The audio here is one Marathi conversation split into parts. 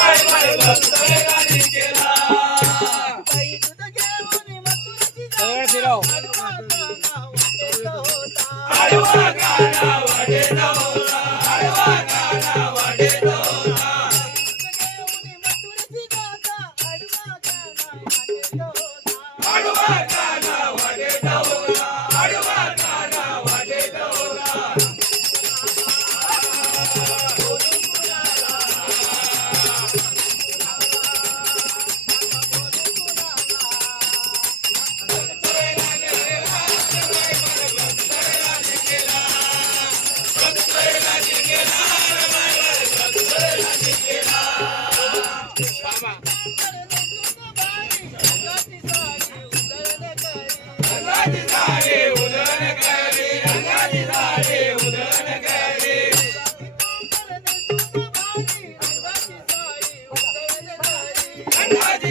बाई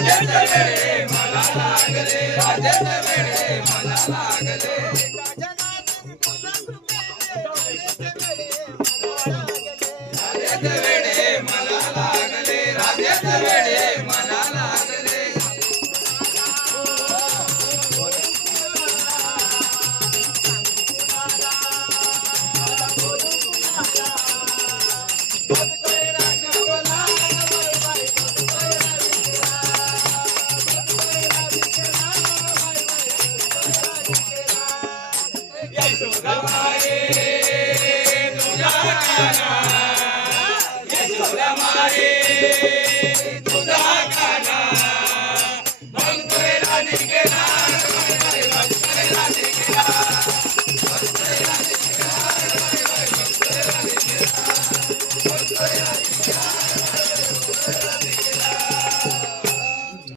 राजाच्या वेळे मला लागले वेळे मला लागले राजाच्या वेळे वेळे मला लागले Thank you. रे तुझा गाना मंगला निघेला